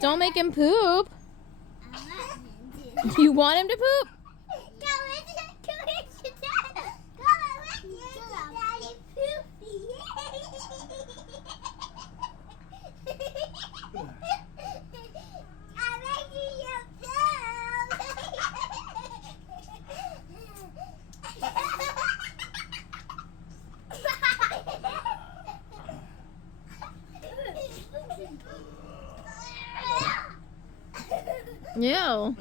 Don't make him poop. You want him to poop? Ew.